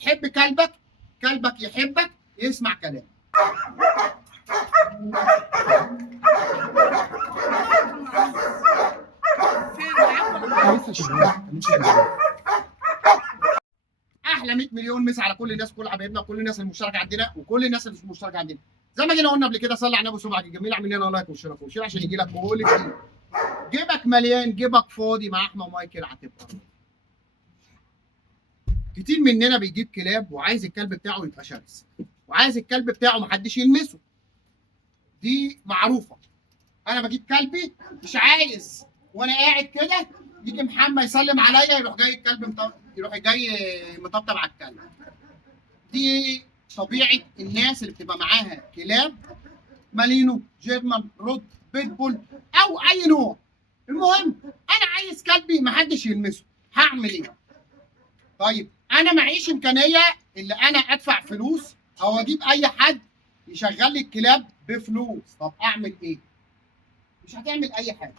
هتحب كلبك، كلبك يحبك، يسمع كلامك. احلى 100 مليون مسا على كل الناس، كل حبايبنا، وكل الناس المشتركه عندنا، وكل الناس اللي مش مشتركه عندنا. زي ما جينا قلنا قبل كده، صلي على النبي وصبعك الجميل، اعمل لنا لايك واشتراك وشير عشان يجي لك كل جديد. جيبك مليان جيبك فاضي مع احمد مايكل هتبقى. كتير مننا بيجيب كلاب وعايز الكلب بتاعه يبقى شرس، وعايز الكلب بتاعه محدش يلمسه. دي معروفه. انا بجيب كلبي مش عايز وانا قاعد كده يجي محمد يسلم عليا يروح جاي الكلب يروح جاي مطبطب على الكلب. دي طبيعه الناس اللي بتبقى معاها كلاب مالينو، جيرمان، رود، بيتبول، او اي نوع. المهم انا عايز كلبي محدش يلمسه، هعمل ايه؟ طيب انا معيش امكانيه اللي انا ادفع فلوس او اجيب اي حد يشغل لي الكلاب بفلوس. طب اعمل ايه؟ مش هتعمل اي حاجه.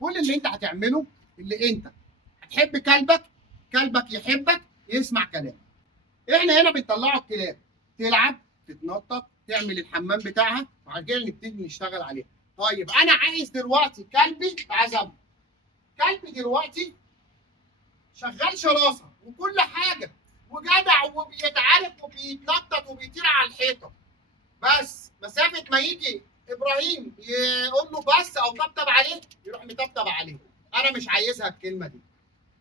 كل اللي انت هتعمله اللي انت هتحب كلبك، كلبك يحبك، يسمع كلامك. احنا هنا بنطلعوا الكلاب تلعب، تتنطط، تعمل الحمام بتاعها، وبعد كده نبتدي نشتغل عليها. طيب انا عايز دلوقتي كلبي بعزم. كلبي دلوقتي شغال شراسه وكل حاجه وجدع وبيتعارك وبيتنطط وبيطير على الحيطه، بس مسافه ما يجي ابراهيم يقول له بس او طبطب عليه يروح مطبطب عليه. انا مش عايزها الكلمه دي.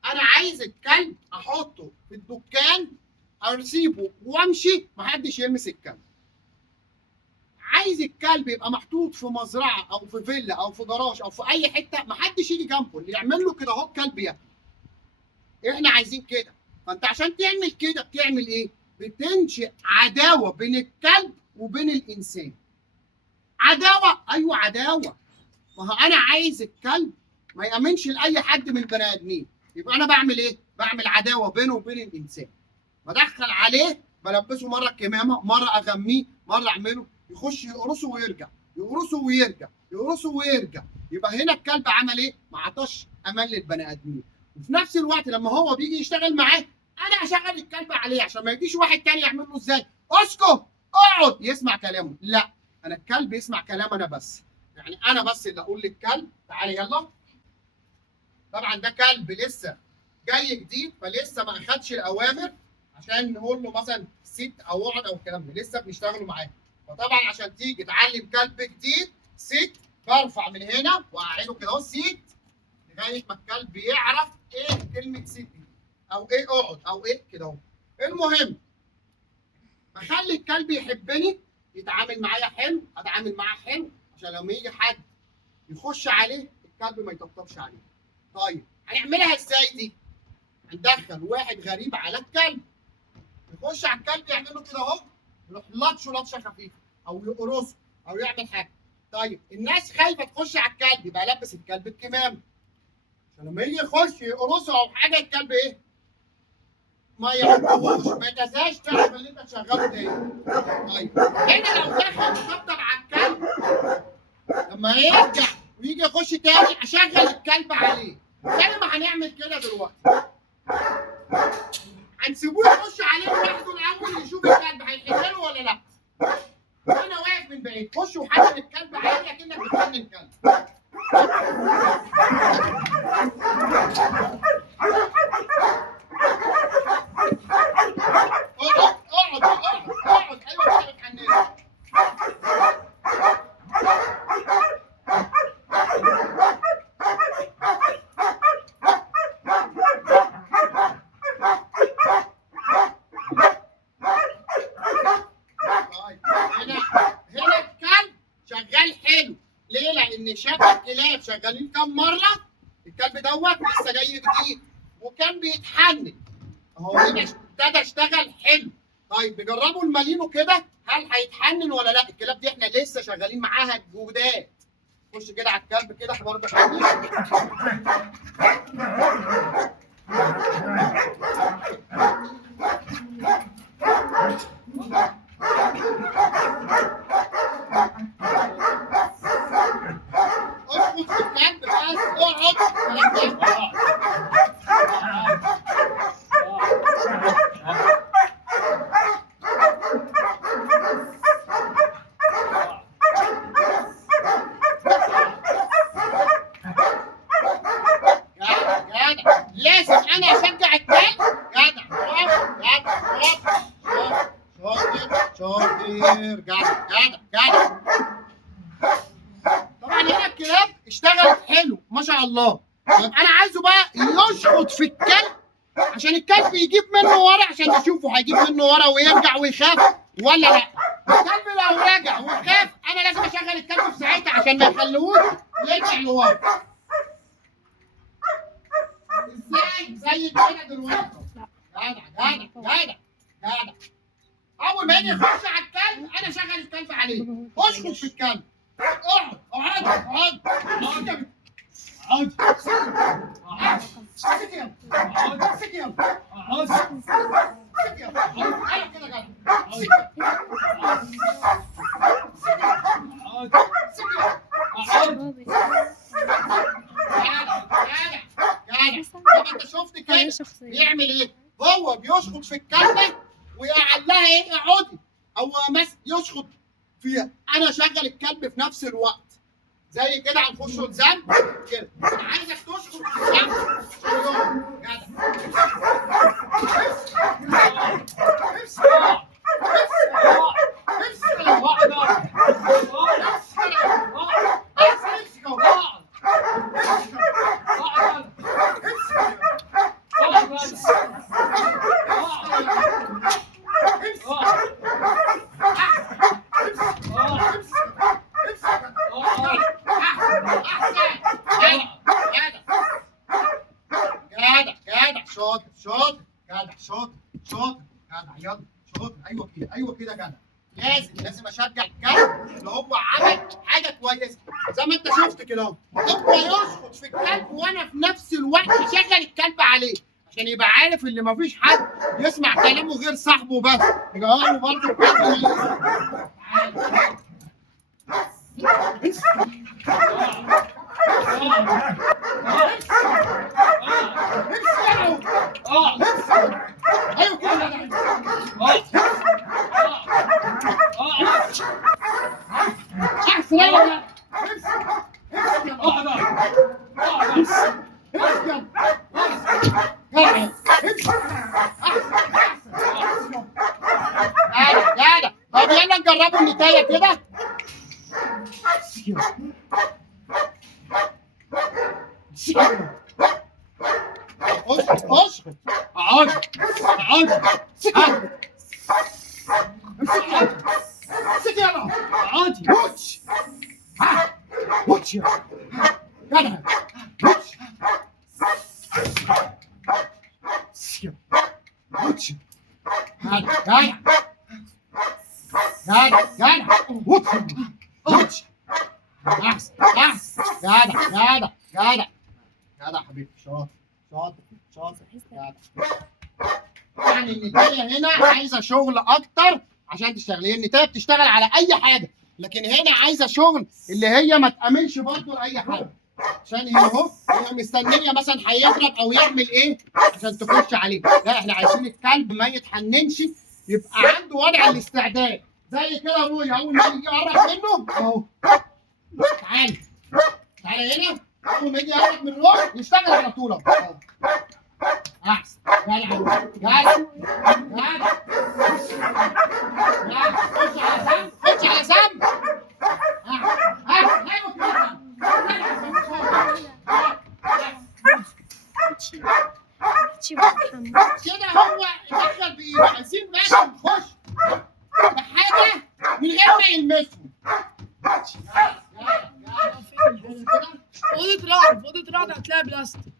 انا عايز الكلب احطه في الدكان، اسيبه وامشي محدش يلمس الكلب. عايز الكلب يبقى محطوط في مزرعه او في فيلا او في جراج او في اي حته محدش يجي جنبه، اللي يعمل له كده اهو الكلب ياكل. احنا عايزين كده. فانت عشان تعمل كده بتعمل ايه؟ بتنشئ عداوه بين الكلب وبين الانسان. عداوه، ايوه عداوه. ما هو انا عايز الكلب ما يامنش لاي حد من البني ادمين، يبقى انا بعمل ايه؟ بعمل عداوه بينه وبين الانسان. بدخل عليه، بلبسه مره الكمامه، مره اغميه، مره اعمله يخش يقرصه ويرجع، يقرصه ويرجع، يقرصه ويرجع. يبقى هنا الكلب عمل ايه؟ ما عطاش امان للبني ادمين. وفي نفس الوقت لما هو بيجي يشتغل معاه انا هشغل الكلب عليه عشان ما يجيش واحد تاني يعمل له ازاي؟ اسكت، اقعد، يسمع كلامه. لا، انا الكلب يسمع كلام انا بس. يعني انا بس اللي اقول للكلب تعالى يلا. طبعا ده كلب لسه جاي جديد فلسه ما اخدش الاوامر عشان نقول له مثلا سيت او اقعد او الكلام ده، لسه بنشتغلوا معاه. فطبعا عشان تيجي تعلم كلب جديد سيت، برفع من هنا واقعده كده اهو سيت لغايه ما الكلب يعرف ايه كلمه سيت دي او ايه اقعد او ايه كده اهو. المهم اخلي الكلب يحبني، يتعامل معايا حلو، اتعامل معاه حلو عشان لما يجي حد يخش عليه الكلب ما يطبطبش عليه. طيب هنعملها ازاي دي؟ هندخل واحد غريب على الكلب، يخش على الكلب يعمل له كده اهو، يروح لطشه لطشه خفيفه او يقرصه او يعمل حاجه. طيب الناس خايفه تخش على الكلب يبقى لبس الكلب الكمام عشان لما يجي يخش يقرصه او حاجه الكلب ايه؟ ما يعضهوش، ما يتزاش تعرف اللي انت تشغله تاني. طيب هنا لو دخل يطبطب على الكلب لما يرجع ويجي يخش تاني اشغل الكلب عليه زي ما هنعمل كده دلوقتي. هنسيبوه يخش عليه لوحده الاول يشوف الكلب هيحل له ولا لا. وانا واقف من بعيد خش وحنن الكلب عادي اكنك بتحنن كلب. اقعد اقعد اقعد اقعد، ايوه كده بتحننه. هنا الكلب شغال حلو. ليه؟ لان شاف الكلاب شغالين كام مره. الكلب دوت لسه جاي جديد وكان بيتحنن اهو، هنا ابتدى اشتغل حلو. طيب نجربوا المالينو كده، هل هيتحنن ولا لا؟ الكلاب دي احنا لسه شغالين معاها جداد. خش كده على الكلب كده برضه حنن. اسكت في الكلب بس، اقعد الكلام ده. الله. طب انا عايزه بقى يشخط في الكلب عشان الكلب يجيب منه ورا، عشان نشوفه هيجيب منه ورا ويرجع ويخاف ولا لا. الكلب لو رجع وخاف انا لازم اشغل الكلب في ساعتها عشان ما يخلوش يرجع لورا. ازاي؟ زي كده دلوقتي. جدع. اول ما يجي يخش على الكلب انا اشغل الكلب عليه، اشخط في الكلب. اقعد. انت شفت كده بيعمل ايه؟ هو بيشخط في الكلبه ويقعد لها ايه؟ اقعدي، او مثلا يشخط فيها، انا اشغل الكلب في نفس الوقت. زي كده هنخش الزم كده. انا عايزك تشخط في الزم عشان يقعد. شاطر يلا شاطر. ايوه كده جدع. لازم اشجع الكلب اللي هو عمل حاجه كويسه زي ما انت شفت كده اهو. هو يشخط في الكلب وانا في نفس الوقت اشغل الكلب عليه عشان يبقى عارف ان مفيش حد يسمع كلامه غير صاحبه بس. يبقى هو برضه الكلب ايوه كده. احسن. طب يلا نجربوا النتايه كده. اشخط. اقعد. امسك يلا. اقعدي. واتش يا جدع. واتش جدع حبيبي. شاطر. يعني النتايه هنا عايزه شغل اكتر عشان تشتغل. هي النتايه بتشتغل على اي حاجه، لكن هنا عايزه شغل اللي هي ما تامنش برضه لاي حاجه. عشان هنا اهو هي مستنيه مثلا هيضرب او يعمل ايه عشان تخش عليه. لا احنا عايزين الكلب ما يتحننش، يبقى عنده وضع الاستعداد. زي كده روي اول ما يجي يقرب منه اهو. تعالى هنا. اول ما يجي يقرب من روي يشتغل على طول اهو. احسن. خش على سم. كده هو دخل بايده. عايزين بقى نخش بحاجه من غير ما يلمسه. اوضه رعد هتلاقي بلاستيك.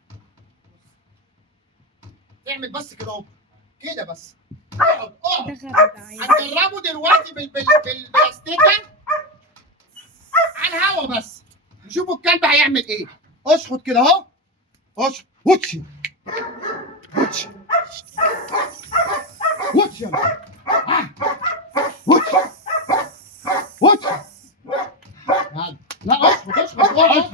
اعمل بس كده اهو. كده بس. اقعد. هنجربه دلوقتي بالبلاستيكه على الهوا بس. نشوفوا الكلب هيعمل ايه. اشخط كده اهو. اشخط. واتش لا اشخط. اقعد.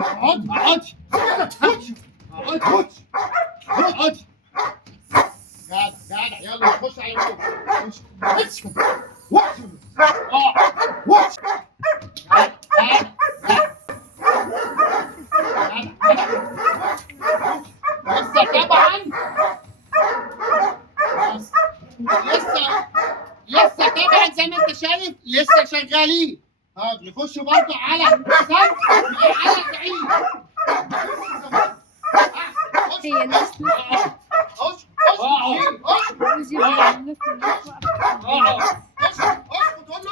جدع يلا نخش على لسه طبعا زي ما انت شايف لسه شغالين. نخش برضه على سم على بعيد. هي ناس اسكت اسكت عاوز يبين لكم الناس واقفة في اسكت البيت. تقول له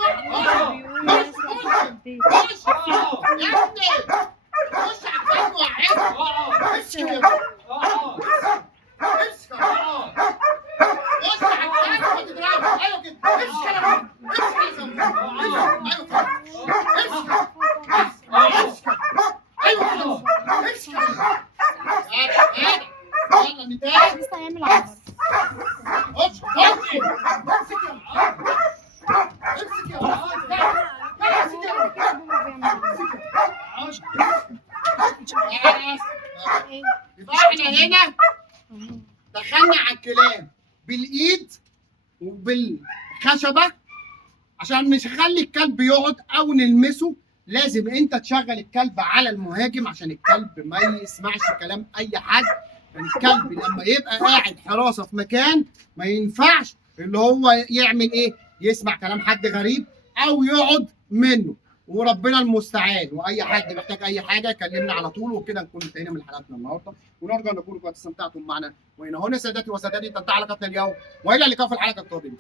بيقول الناس واقفة في البيت. خش يا ابني خش على الكلب وعدها امسك يا ابني. امسك خش على الكلب وتضربه ايوه كده امسك يا ابني امسك يا زلمه ايوه كده امسك ايوه كده امسك يلا نتاج لسه هيعمل عمر. خش خش امسك يا امسك يا امسك يا بابا بيعمل عمر. ايه؟ يبقى احنا هنا دخلنا على الكلام بالايد وبالخشبه عشان مش نخلي الكلب يقعد او نلمسه. لازم انت تشغل الكلب على المهاجم عشان الكلب ما يسمعش كلام اي حد. يعني الكلب لما يبقى قاعد حراسه في مكان ما ينفعش اللي هو يعمل ايه؟ يسمع كلام حد غريب او يقعد منه. وربنا المستعان. واي حد محتاج اي حاجه كلمنا على طول. وكده نكون انتهينا من حلقتنا النهارده ونرجو ان تكونوا قد استمتعتم معنا. وهنا هنا سادتي وسادتي تنتهي حلقتنا اليوم والى اللقاء في الحلقه القادمه.